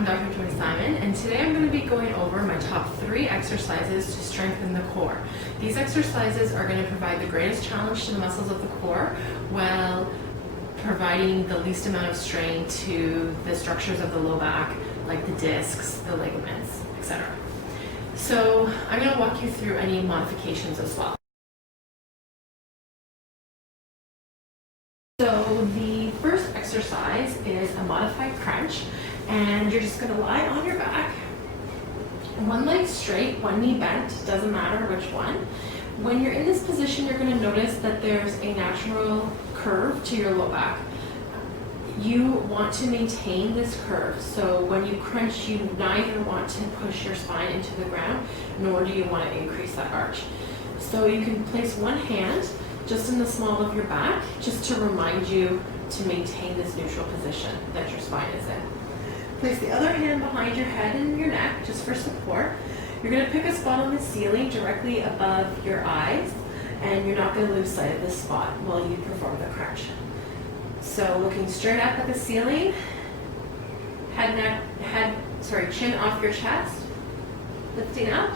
I'm Dr. Joy Simon, and today I'm going to be going over my top 3 exercises to strengthen the core. These exercises are going to provide the greatest challenge to the muscles of the core while providing the least amount of strain to the structures of the low back, like the discs, the ligaments, etc. So I'm going to walk you through any modifications as well. So the first exercise is a modified crunch, and you're just going to lie on your back, one leg straight, one knee bent, doesn't matter which one. When you're in this position, you're going to notice that there's a natural curve to your low back. You want to maintain this curve, so when you crunch, you neither want to push your spine into the ground, nor do you want to increase that arch. So you can place one hand just in the small of your back, just to remind you to maintain this neutral position that your spine is in. Place the other hand behind your head and your neck, just for support. You're going to pick a spot on the ceiling directly above your eyes, and you're not going to lose sight of this spot while you perform the crunch. So looking straight up at the ceiling, chin off your chest, lifting up,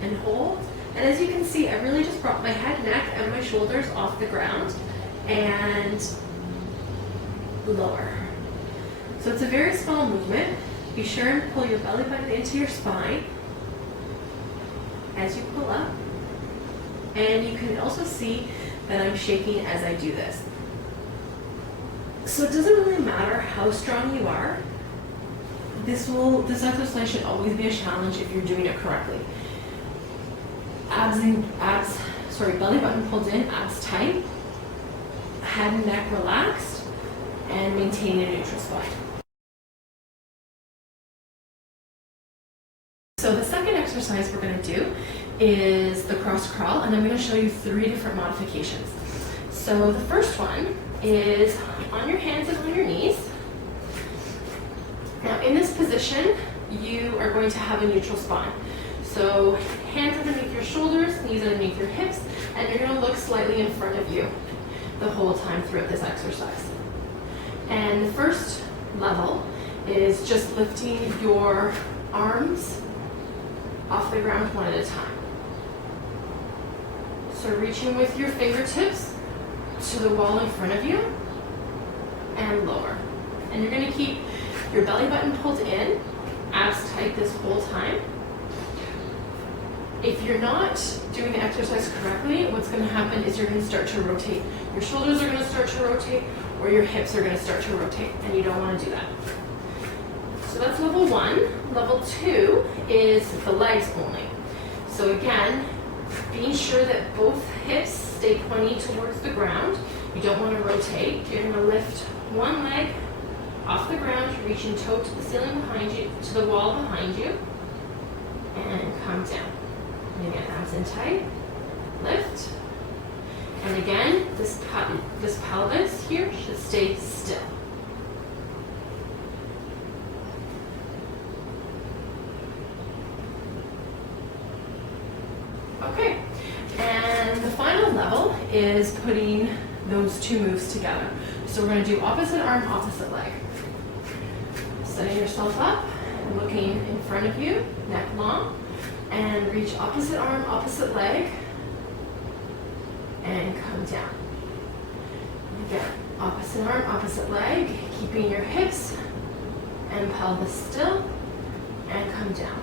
and hold. And as you can see, I really just brought my head, neck, and my shoulders off the ground and lower. So it's a very small movement. Be sure and pull your belly button into your spine as you pull up. And you can also see that I'm shaking as I do this. So it doesn't really matter how strong you are. This exercise should always be a challenge if you're doing it correctly. Belly button pulled in, abs tight, head and neck relaxed, and maintain a neutral spine. So the second exercise we're going to do is the cross crawl, and I'm going to show you 3 different modifications. So the first one is on your hands and on your knees. Now in this position, you are going to have a neutral spine. So hands underneath your shoulders, knees underneath your hips, and you're going to look slightly in front of you the whole time throughout this exercise. And the first level is just lifting your arms off the ground one at a time. So reaching with your fingertips to the wall in front of you and lower. And you're going to keep your belly button pulled in, abs tight this whole time. If you're not doing the exercise correctly, what's going to happen is you're going to start to rotate. Your shoulders are going to start to rotate, or your hips are going to start to rotate, and you don't want to do that. So that's level 1. Level 2 is the legs only. So again, being sure that both hips stay pointing towards the ground. You don't want to rotate. You're going to lift one leg off the ground, reaching toe to the ceiling behind you, to the wall behind you, and come down. And again, abs in tight, lift. And again, this pelvis here should stay still. Okay, and the final level is putting those 2 moves together. So we're going to do opposite arm, opposite leg. Setting yourself up, looking in front of you, neck long, and reach opposite arm, opposite leg, and come down. Again, opposite arm, opposite leg, keeping your hips and pelvis still, and come down.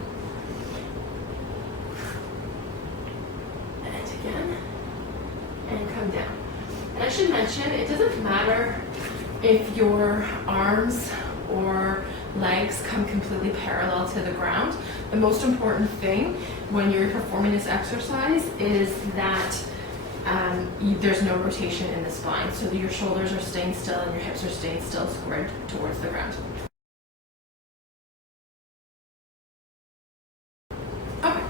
And again, and come down. And I should mention, it doesn't matter if your arms or legs come completely parallel to the ground. The most important thing when you're performing this exercise is that there's no rotation in the spine, so that your shoulders are staying still and your hips are staying still, squared towards the ground. Okay,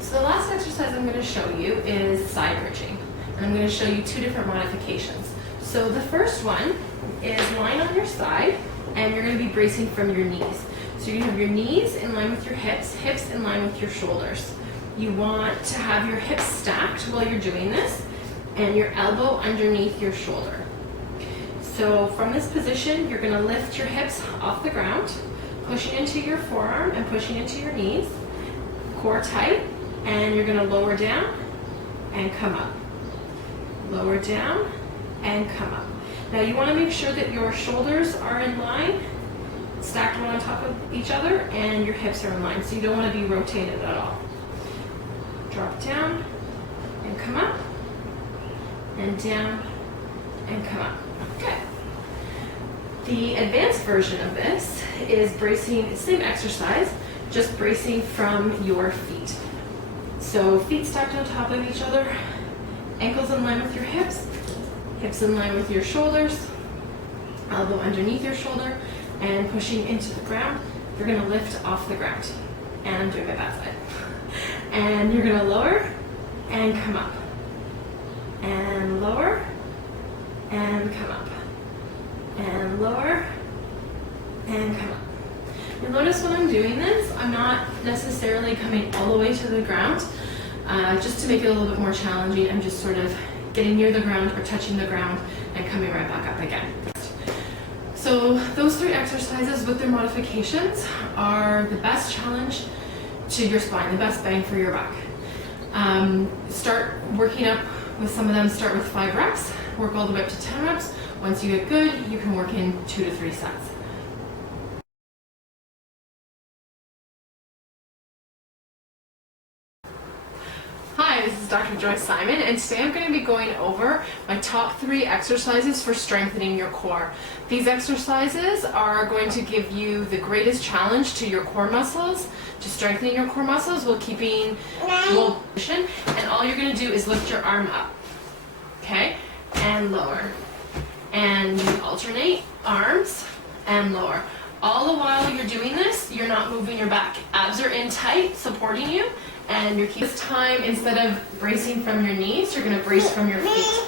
so the last exercise I'm going to show you is side bridging, and I'm going to show you 2 different modifications. So the first one is lying on your side, and you're going to be bracing from your knees. So you have your knees in line with your hips, hips in line with your shoulders. You want to have your hips stacked while you're doing this, and your elbow underneath your shoulder. So from this position, you're going to lift your hips off the ground, pushing into your forearm and pushing into your knees, core tight, and you're going to lower down and come up. Lower down and come up. Now you want to make sure that your shoulders are in line, stacked one on top of each other, and your hips are in line, so you don't want to be rotated at all. Drop down and come up, and down and come up. Good. The advanced version of this is bracing, same exercise, just bracing from your feet. So feet stacked on top of each other, ankles in line with your hips, hips in line with your shoulders, elbow underneath your shoulder, and pushing into the ground. You're going to lift off the ground. And I'm doing my bad side. And you're going to lower and come up. And lower and come up. And lower and come up. You'll notice when I'm doing this, I'm not necessarily coming all the way to the ground. Just to make it a little bit more challenging, I'm just sort of getting near the ground or touching the ground and coming right back up again. So those 3 exercises with their modifications are the best challenge to your spine, the best bang for your back. Start working up with some of them, start with 5 reps, work all the way up to 10 reps. Once you get good, you can work in 2 to 3 sets. Hi, this is Dr. Joyce Simon, and today I'm going to be going over my top 3 exercises for strengthening your core. These exercises are going to give you the greatest challenge to your core muscles, to strengthening your core muscles while keeping low position. And all you're going to do is lift your arm up, okay, and lower. And you alternate arms and lower. All the while you're doing this, you're not moving your back. Abs are in tight, supporting you. And you're keeping this time, instead of bracing from your knees, you're going to brace from your feet.